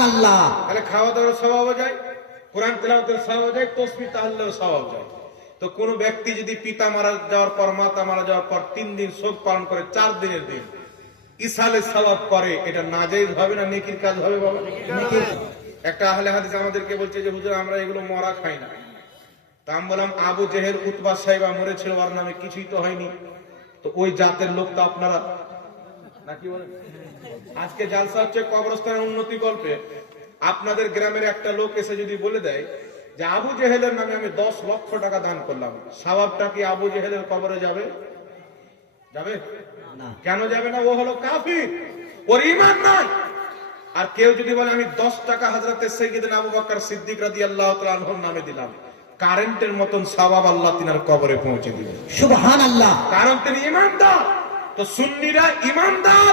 সুবহানাল্লাহ। তাহলে খাওয়া দাওয়ার স্বভাব যায়, কোরআন তেলাওয়াতের স্বভাব যায়, তাসবিহ তাহলিলের স্বভাব যায়। তো কোন ব্যক্তি যদি পিতা মারা যাওয়ার পর, মাতা মারা যাওয়ার পর 3 দিন শোক পালন করে, 4 দিনের দিন ইসালের সওয়াব করে, এটা নাজায়েজ হবে না নেকির কাজ হবে বাবা? একটা আহলে হাদিস আমাদেরকে বলছে যে হুজুর আমরা এগুলো মরা খাই না। তা আমি বললাম আবু জেহেল উতবা সাহেবা মরেছিল, ওর নামে কিছুই তো হয়নি, তো ওই জাতের লোক তো আপনারা নাকি বলেন? আজকে জালসা হচ্ছে কবরস্থানের উন্নতি গল্পে, আপনাদের গ্রামের একটা লোক এসে যদি বলে দেয় যে আবু জেহেলের নামে আমি 10 লক্ষ টাকা দান করলাম, সওয়াবটা কি আবু জেহেলের কবরে যাবে? যাবে না। কেন যাবে না? ও হলো কাফির, ওর ঈমান নাই। আর কেউ যদি বলে আমি 10 টাকা হযরত সাইয়্যিদনা আবু বকর সিদ্দিক রাদিয়াল্লাহু তাআলা আনহুর নামে দিলাম, কারেন্টের মতন সওয়াব আল্লাহ তিনার কবরে পৌঁছে দিবেন। সুবহানাল্লাহ। কারণ তিনি ঈমানদার। তো সুন্নিরা ঈমানদার,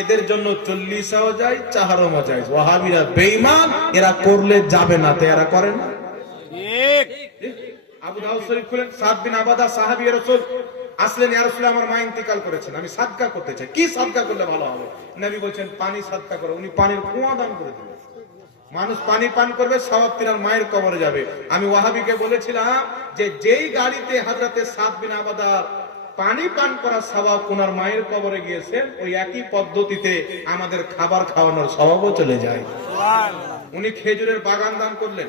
এদের জন্য 40ও যায়, 4ও যায়। ওয়াহাবিরা বেঈমান, এরা করলে যাবে না, তো এরা করে না। ঠিক। আবু দাউদ শরীফ খুলেন, সাদ বিন আবাদা সাহাবী রাসূল আসলেন, ইয়া রাসূলুল্লাহ আমার মা ইন্তেকাল করেছেন, আমি সাদকা করতে চাই, কি সাদকা করলে ভালো হবে? নবী বলেন পানি সাদকা করো। উনি পানির কুয়া দান করে দিলেন, মানুষ পানি পান করবে, সওয়াব তিনার মায়ের কবরে যাবে। আমি ওয়াহাবিকে বলেছিলাম যে যেই গাড়িতে হযরতে সাদ বিন আবাদার পানি পান করার সওয়াব ওনার মায়ের কবরে গিয়েছে, ওই একই পদ্ধতিতে আমাদের খাবার খাওয়ানোর সওয়াবও চলে যায়। উনি খেজুরের বাগান দান করলেন,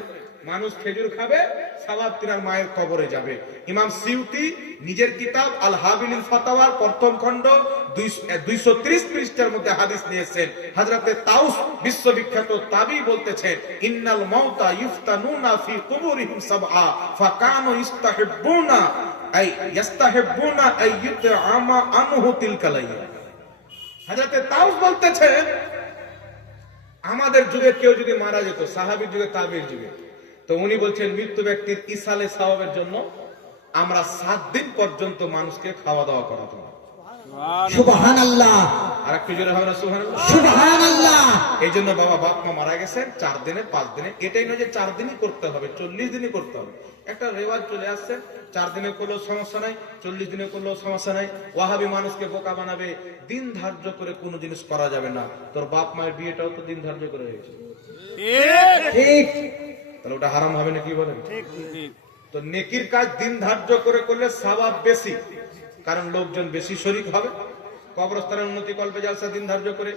মানুষ খেজুর খাবে, সওয়াব তিনার মায়ের কবরে যাবে। ইমাম সিউতি নিজের কিতাব আল হাবিলিল ফাতাওয়ার প্রথম খণ্ড 230 পৃষ্ঠার মধ্যে হাদিস নিয়েছেন। হযরতে তাউস বিশ্ববিখ্যাত তাবী বলতেছেন ইন্নাল মাউতা ইফতানুনা ফি কুবুরিহিম সাবআ ফাকানু ইস্তাহিব্বুনা আই ইউতআমা আনহু তিলকাল আইয়াম। হযরতে তাউস বলতেছেন আমাদের যুগে কেউ যদি মারা যেত, সাহাবীর যুগে, তাবীর যুগে, তো উনি বলছেন মৃত্যু ব্যক্তির ইসালে সওয়াবের জন্য আমরা 7 দিন পর্যন্ত মানুষকে খাওয়া দাওয়া করাতাম। সুবহানাল্লাহ। আর একটু জোরে হবে না সুবহানাল্লাহ? সুবহানাল্লাহ। এই জন্য বাবা বাপ মা মারা গেছেন 4 দিনে 5 দিনে, এটাই নয় যে 4 দিনই করতে হবে, 40 দিনই করতে হবে। একটা রেওয়াজ চলে আসছে, 4 দিনে করলেও সমস্যা নাই, 40 দিনে করলেও সমস্যা নাই। ওয়াহাবি মানুষকে বোকা বানাবে, দিন ধার্য করে কোনো জিনিস করা যাবে না। তোর বাপ মায়ের বিয়েটাও তো দিন ধার্য করে হয়েছে, ঠিক। তাহলে ওটা হারাম হবে না? কি বলেন? তো নেকির কাজ দিন ধার্য করে করলে সওয়াব বেশি, কারণ লোকজন বেশি শরীক হবে। কবরস্থানের উন্নতি কল্পে জালসা দিন ধার্য করে,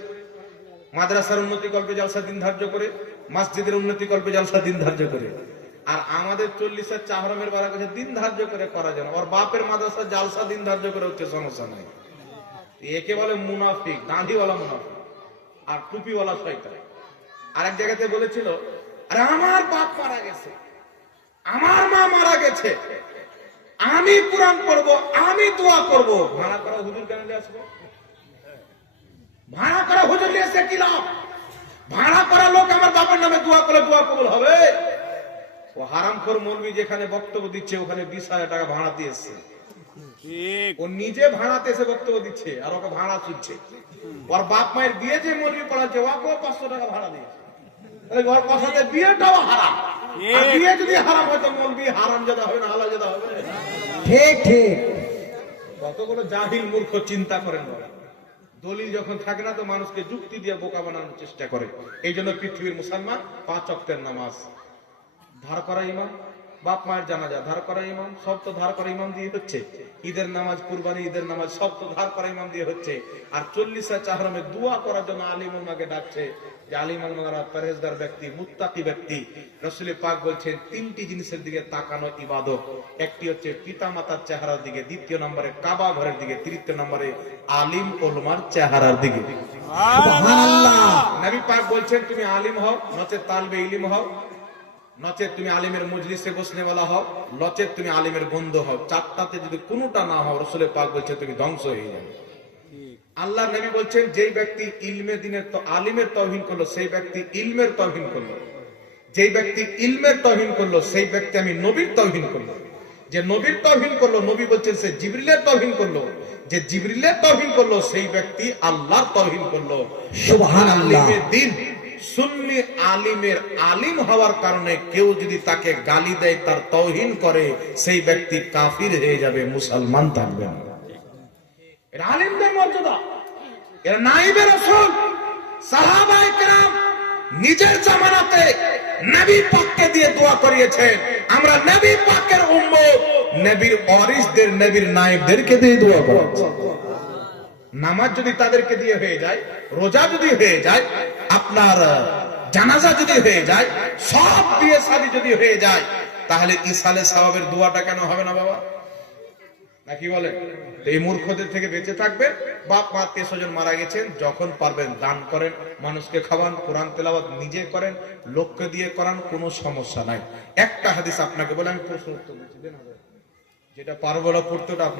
মাদ্রাসার উন্নতি কল্পে জালসা দিন ধার্য করে, মসজিদের উন্নতি কল্পে জালসা দিন ধার্য করে। আর আমাদের 40 চাহরমের বারা কাছে দিন ধার্য করে করা যায় না। ওর বাপের মাদ্রাসা জালসা দিন ধার্য করে হচ্ছে, সমস্যা নাই। একে বলে মুনাফিক, দাঁড়িওয়ালা মুনাফিক আর টুপিওয়ালা শয়তান। আরেক জায়গাতে বলেছিল আরে আমার বাপ মারা গেছে, আমার মা মারা গেছে, আমি কুরআন পড়বো, আমি দোয়া করবো, ভাড়া করা হুজুর কেন নিয়ে আসবো? ভাড়া করা হুজুর নিয়ে এসে কি লাভ? ভাড়া করা লোক আমার বাবার নামে দোয়া করে দোয়া কবুল হবে? ও হারামখোর মৌলবি যেখানে বক্তব্য দিচ্ছে ওখানে 20,000 টাকা ভাড়া দিয়েছে, ও নিজে ভাড়াতে এসে বক্তব্য দিচ্ছে আর ওকে ভাড়া চুচ্ছে। ওর বাপ মায়ের বিয়ে যে মৌলবি পড়াচ্ছে ওকেও 500 টাকা ভাড়া দিয়েছে। ওর কথাতে বিয়েটাও হারাম। আর বিয়ে যদি হারাম হয় তো মৌলবি হারামজাদা হবে না হালালজাদা হবে? ঠিক ঠিক। কতগুলো জাহিল মূর্খ চিন্তা করেন না। দলিল যখন থাকে না তো মানুষকে যুক্তি দিয়ে বোকা বানানোর চেষ্টা করে। এই জন্য পৃথিবীর মুসলমান 5 ওয়াক্তের নামাজ ধার করা ইমাম, বাপ মায়ের জানাজা ধার করা ইমাম, সব তো ধার করা ইমাম দিয়ে হচ্ছে। ঈদের নামাজ, কুরবানি ঈদের নামাজ সব তো ধার করা ইমাম দিয়ে হচ্ছে। আর 40 চাহরমে দোয়া করার জন্য আলিম উম্মাকে ডাকছে যে আলিম উম্মারা পরহেজগার ব্যক্তি, মুত্তাকি ব্যক্তি। রাসূল পাক বলছেন 3টি জিনিসের দিকে তাকানো ইবাদত। একটি হচ্ছে পিতা মাতার চেহারার দিকে, দ্বিতীয় নম্বরে কাবা ঘরের দিকে, তৃতীয় নম্বরে আলিম উলমার চেহারার দিকে। সুবহানাল্লাহ। নবী পাক বলছেন তুমি আলিম হও, নচেত তালবে ইলম হও, নচেত তুমি আলিমের মজলিসে বসনেওয়ালা হও, নচেত তুমি আলিমের বন্ধু হও। 4টাতে যদি কোনোটা না হও রাসূল পাক বলছেন তুমি ধ্বংস হয়ে যাবে। আল্লাহ নবী বলছেন যেই ব্যক্তি ইলমে দ্বীনের তো আলিমের তাওহীন করলো সেই ব্যক্তি ইলমের তাওহীন করলো, যেই ব্যক্তি ইলমের তাওহীন করলো সেই ব্যক্তি আমি নবীর তাওহীন করলো। যে নবীর তাওহীন করলো নবী বলছেন সে জিবরিলের তাওহীন করলো, যে জিবরিলের তাওহীন করলো সেই ব্যক্তি আল্লাহর তাওহীন করলো। সুবহানাল্লাহ। দিন সুন্নি আলিমের আলিম হওয়ার কারণে কেউ যদি তাকে গালি দেয়, তার তাওহীন করে, সেই ব্যক্তি কাফির হয়ে যাবে, মুসলমান থাকবে না। এরা আলিমদের মর্যাদা, এরা নাইবে রাসূল, সাহাবায়ে কেরাম নিজের জামানাতে নবী পাককে দিয়ে দোয়া করিয়েছেন। আমরা নবী পাকের উম্মত, নবীর ওয়ারিসদের, নবীর নায়েবদেরকে দিয়ে দোয়া করাচ্ছি। নামাজ যদি তাদেরকে দিয়ে হয়ে যায়, রোজা যদি হয়ে যায়, আপনার জানাজা যদি হয়ে যায়, সব দিয়ে শাদী যদি হয়ে যায়, তাহলে ইসালে সওয়াবের দোয়াটা কেন হবে না বাবা? নাকি বলেন? এই মূর্খদের থেকে বেঁচে থাকবেন। বাপ মা আত্মীয় স্বজন মারা গেছেন, যখন পারবেন দান করেন, মানুষকে খাওয়ান, কোরআন তেলাওয়াত নিজে করেন, লোককে দিয়ে করান, কোনো সমস্যা নাই। একটা হাদিস আপনাকে বলে আমি প্রশ্ন উত্তর দিচ্ছি, যেটা পারবো না পড়তে ওটা আপনার